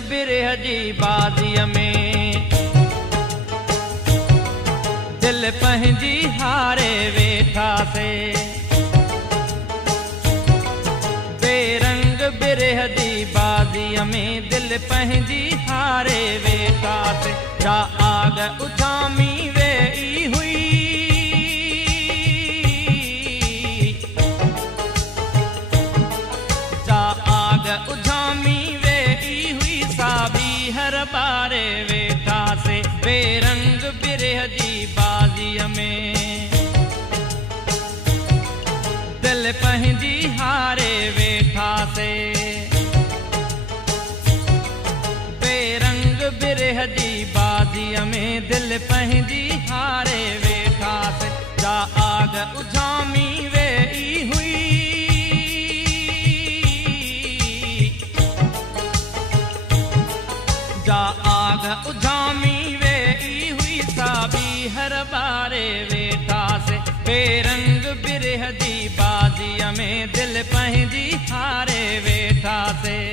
बिरह जी बाज़ीअ में दिल पंहिंजी हारे वेठासीं। बेरंग बिरह जी बाज़ीअ में दिल पंहिंजी हारे वेठासीं। जा आग उजामी वेई हुई, जा आग उजामी वेई हुई, साबी हर बारे वेठासीं। बेरंग बिरह जी बाज़ीअ में दिल पंहिंजी हारे वेठासीं। बेरंग बिरह जी बाज़ीअ में दिल पंहिंजी हारे वेठासीं। जा आग उजामी वेई हुई, जा आग उजामी वेई हुई, साबी हर बारे वेठासीं। बेरंग बिरह जी बाज़ीअ में दिल पंहिंजी हारे वेठासीं।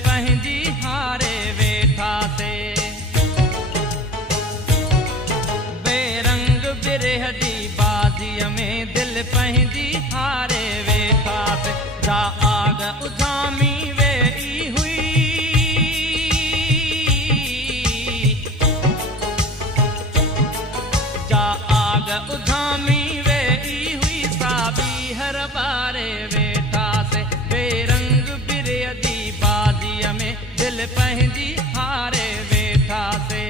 पंहिंजी हारे वेठासीं। बेरंग बिरह जी बाज़ीअ में दिल पंहिंजी हारे वेठासीं। जा आग उजामी वेई हुई, जा आग उजामी वेई हुई, साबी हर बारे वेठासीं। बेरंग बिरह जी बाज़ीअ में दिल पंहिंजी हारे वेठासीं।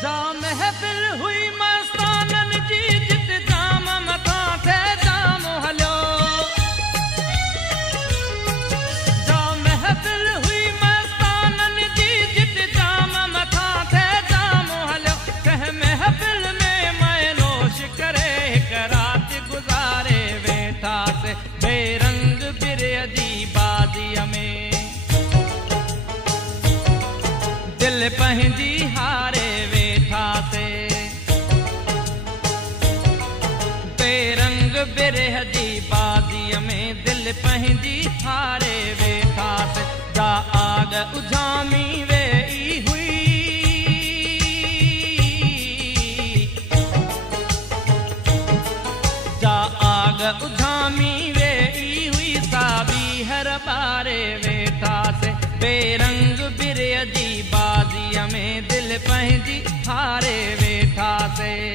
जा महफ़िल हुई मस्तानन जी, जित जाम मथां थे जाम हलियो। जा महफ़िल हुई मस्तानन जी, जित जाम मथां थे जाम हलियो। कंहिं महफ़िल में मैनोश करे हिक राति गुज़ारे वेठासीं। बेरंग बिरह जी बाज़ीअ में दिल पंहिंजी हारे वेठासीं। बेरंग बिरह जी बाज़ीअ में दिल पंहिंजी हारे वेठासीं। जा आग उजामी वेई हुई, जा आग उजामी वेई हुई, साबी हर बारे वेठासीं। बेरंग बिरह जी बाज़ीअ में दिल पंहिंजी हारे वेठासीं।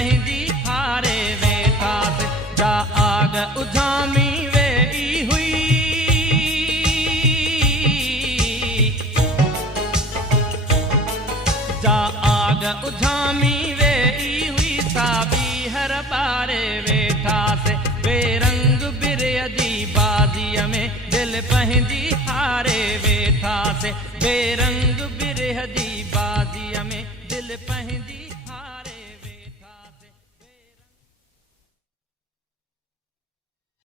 पंहिंजी हारे वेठास। जा आग उजामी वेई हुई, जा आग उजामी वेई हुई, साबी हर बारे वेठास। बेरंग बिरह जी बाज़ीअ में दिल पंहिंजी हारे वेठास। बेरंग बिरह जी बाज़ीअ में दिल पंहिंजी